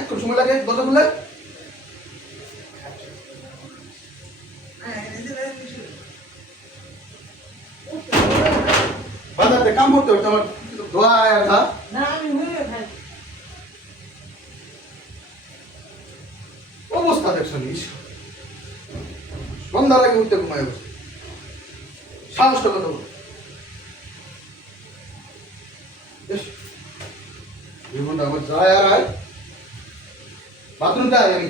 এত সময় লাগে দরজা খুললে? বাজারে কাম করতে হচ্ছে আমার দোয়া আর ঘা। অবস্থা দেখছো নিস সন্ধ্যা লাগে উঠতে ঘুমায় বসে সাহসটা কথা বল। জীবনটা আমার যায় আর আয় বাথরুমটা আয় আমি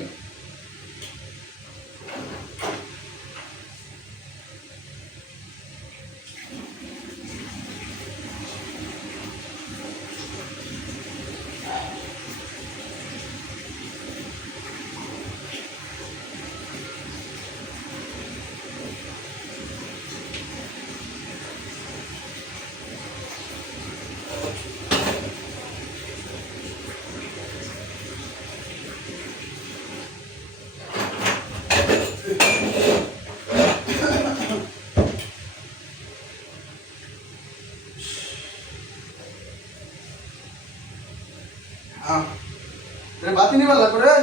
বাতি নিবার লাগবে রে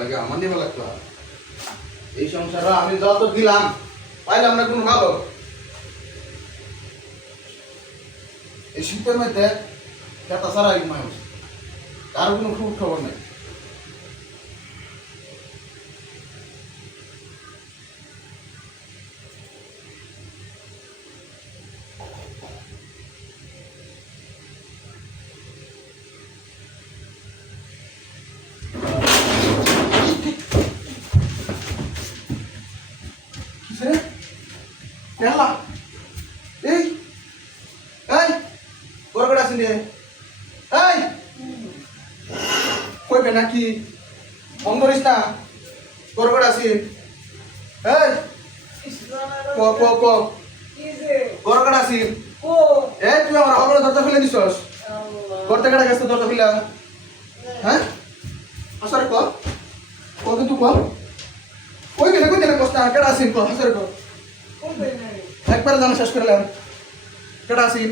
লাগে আমার নিবার লাগতো এই সংসার আমি যত দিলাম পাইলাম না কোনো ভালো। এই শীতের মধ্যে খেতা সারা ঘুমায় কারো কোনো খুব খবর নেই। এই এই গড়গড় আসেন রে এই কইবে নাকি অন্ধরিস না গড়গড় আসেন এই ক ক ক গড়গড় আসেন এই তুই আমার হবে দরজা খুলে দিছস করতে কাটা গেছে দরজা খুলে হ্যাঁ আসরে ক ক কিন্তু ক কই গেলে কষ্ট কাটা আসেন ক আসরে ক একবার জানা শেষ করলাম কেটা আসিন